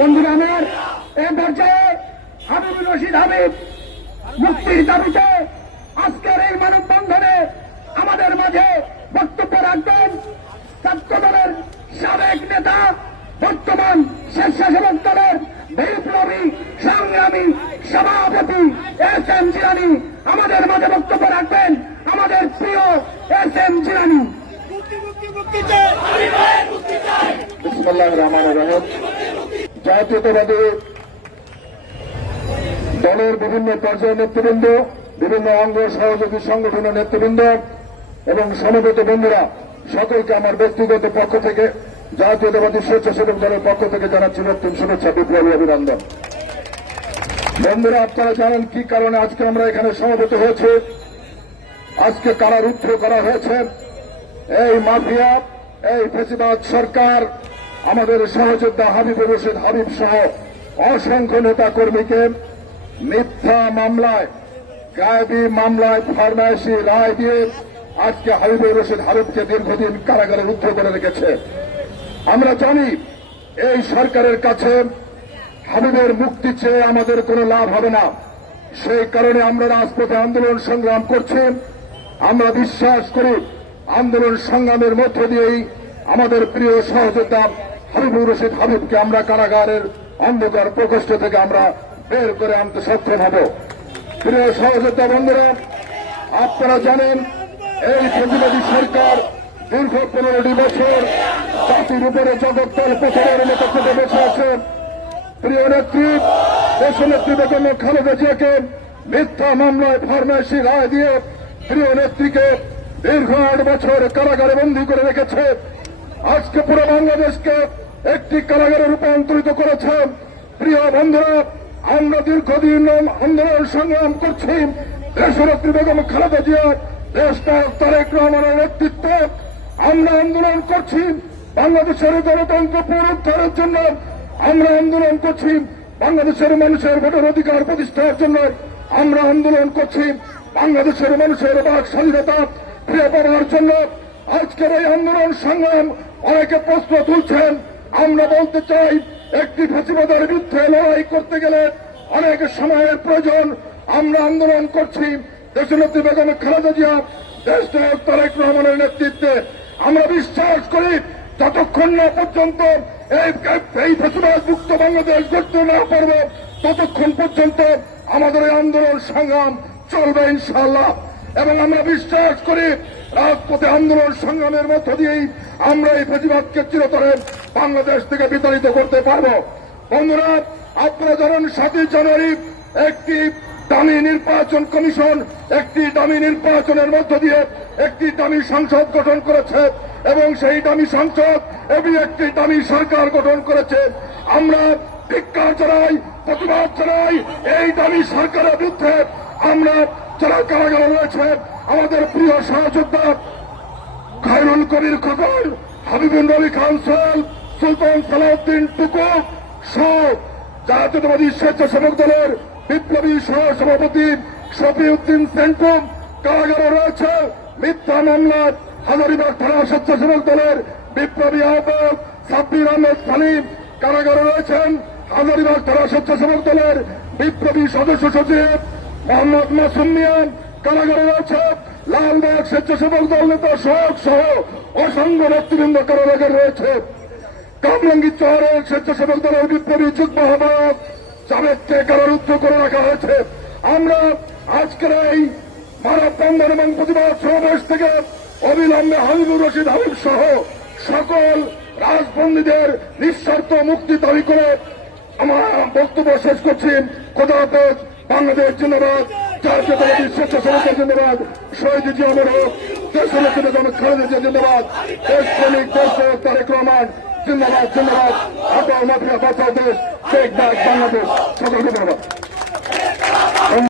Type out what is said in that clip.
বন্ধুরা আমার এ পর্যায়ে হাবিবুর রশিদ হাবিব মুক্তির দাবিতে আজকের এই মানববন্ধনে আমাদের মাঝে বক্তব্য রাখবেন। ছাত্র দলের সাবেক নেতা বর্তমান স্বেচ্ছাসেবক দলের বিপ্লবী সংগ্রামী সভাপতি এস এম জিরানি আমাদের মাঝে বক্তব্য রাখবেন আমাদের প্রিয় এস এম জিরানি রহমান রহিম। জাতীয়তাবাদী দলের বিভিন্ন পর্যায়ের নেতৃবৃন্দ, বিভিন্ন অঙ্গ সহযোগী সংগঠনের নেতৃবৃন্দ এবং সমবেত বন্ধুরা, সকলকে আমার ব্যক্তিগত পক্ষ থেকে, জাতীয়তাবাদী স্বেচ্ছাসেবক দলের পক্ষ থেকে জানাচ্ছি নতুন শুভেচ্ছা, বিপ্লবী অভিনন্দন। বন্ধুরা, আপনারা জানেন কি কারণে আজকে আমরা এখানে সমবেত হয়েছে? আজকে কারা কারারুদ্ধ করা হয়েছে। এই মাফিয়া, এই ফেসিবাদ সরকার আমাদের সহযোদ্ধা হাবিব রশিদ হাবিব সহ অসংখ্য নেতা কর্মীকে মিথ্যা মামলায়, গায়েবী মামলায় ফার্মাসি রায় দিয়ে আজকে হাবিবুর রশিদ হাবিবকে দীর্ঘদিন কারাগারে রুদ্ধ করে রেখেছে। আমরা জানি এই সরকারের কাছে হাবিবের মুক্তি চেয়ে আমাদের কোনো লাভ হবে না। সেই কারণে আমরা রাজপথে আন্দোলন সংগ্রাম করছি। আমরা বিশ্বাস করি আন্দোলন সংগ্রামের মধ্য দিয়েই আমাদের প্রিয় সহযোদ্ধা হাবিবুর রশিদ হাবিবকে আমরা কারাগারের অন্ধকার প্রকোষ্ঠ থেকে আমরা বের করে আনতে সক্ষম হব। প্রিয় সহযোদ্ধা বন্ধুরা, আপনারা জানেন, এই প্রতিবাদী সরকার দীর্ঘ পনেরোটি বছর জাতির উপরে জগত্তর প্রচারের মতো থেকে বসে আছে। প্রিয় নেত্রী, দেশনেত্রী বেগম খালেদা জিয়াকে মিথ্যা মামলায় ফার্মেসি রায় দিয়ে প্রিয় নেত্রীকে দীর্ঘ আট বছর কারাগারে বন্দী করে রেখেছে। আজকে পুরো বাংলাদেশকে একটি কারাগারে রূপান্তরিত করেছে প্রিয় বন্ধুরা, আমরা দীর্ঘদিন আন্দোলন সংগ্রাম করছি। দেশনেত্রী বেগম খালেদা জিয়া, দেশটা তারেক রহমানের নেতৃত্বে আমরা আন্দোলন করছি। বাংলাদেশের গণতন্ত্র পুনরুদ্ধারের জন্য আমরা আন্দোলন করছি। বাংলাদেশের মানুষের ভোটের অধিকার প্রতিষ্ঠার জন্য আমরা আন্দোলন করছি। বাংলাদেশের মানুষের বাক স্বাধীনতা ফিরে পাওয়ার জন্য আজকের এই আন্দোলন সংগ্রাম অনেকে প্রশ্ন তুলছেন। আমরা বলতে চাই, একটি ফেসিবাদের বিরুদ্ধে লড়াই করতে গেলে অনেক সময়ের প্রয়োজন। আমরা আন্দোলন করছি। দেশনেত্রী বেগম খালেদা জিয়া দেশ নায়ক তারেক রহমানের নেতৃত্বে। আমরা বিশ্বাস করি, যতক্ষণ না পর্যন্ত এই ফেসিবাদ মুক্ত বাংলাদেশ গড়তে না পারব, ততক্ষণ পর্যন্ত আমাদের এই আন্দোলন সংগ্রাম চলবে ইনশাআল্লাহ। এবং আমরা বিশ্বাস করি রাজপথে আন্দোলন সংগ্রামের মধ্য দিয়েই আমরা এই ফেসিবাদকে চিরতরে বাংলাদেশ থেকে বিতাড়িত করতে পারব। বন্ধুরা, আপনারা জানেন সাতই জানুয়ারি একটি দামি নির্বাচন কমিশন, একটি দামি নির্বাচনের মধ্য দিয়ে একটি দামি সংসদ গঠন করেছে এবং সেই দামি সংসদ এবং একটি দামি সরকার গঠন করেছে। আমরা ধিক্কার জানাই, প্রতিবাদ জানাই, এই দামি সরকারের বিরুদ্ধে আমরা যারা কারাগারে রয়েছে আমাদের প্রিয় সহযোদ্ধা খায়রুল কবির খবর হাবিবুল নবী খান সোহেল সুলতান সালাউদ্দিন টুকু সহ জাতীয়তাবাদী স্বেচ্ছাসেবক দলের বিপ্লবী সহ সভাপতি শফিউদ্দিন সেন্টুম কারাগারে রয়েছে। মিথ্যা মামলায় হাজারিবাগ থানা স্বেচ্ছাসেবক দলের বিপ্লবী আহ্বায়ক সাব্বির আহমেদ সালিম কারাগারে রয়েছেন। হাজারিবাগ থানা স্বেচ্ছাসেবক দলের বিপ্লবী সদস্য সচিব মোহাম্মদ মাসুম মিয়ান কারাগারে রয়েছে। লালবাগ স্বেচ্ছাসেবক দল নেতা সহক সহ অসংখ্য নেতৃবৃন্দ কারাগারে রয়েছে। কামরঙ্গি শহরের স্বেচ্ছাসেবক দলের বিপ্লবী যুগ্ম আহ্বায়ক জাভেদকে কারারুদ্ধ করে রাখা হয়েছে। আমরা আজকের এই মানব বন্ধন এবং প্রতিবাদ সমাবেশ থেকে অবিলম্বে হাবিবুর রশিদ হাবিব সহ সকল রাজবন্দীদের নিঃস্বার্থ মুক্তি দাবি করে আমার বক্তব্য শেষ করছি। খোদা হাফেজ। বাংলাদেশ জিন্দাবাদ। জাতীয়তাবাদী স্বেচ্ছাসেবকের জিন্দাবাদ। শহীদ অমর হোক, দেশ বেগম খালেদা জিন্দাবাদ। দেশ শ্রমিক দেশ তারেক রহমান, জিন্দাবাদ জিন্দাবাদ। আবার মাফিয়া, বাঁচাও দেশ। বাংলাদেশ। সকলকে ধন্যবাদ।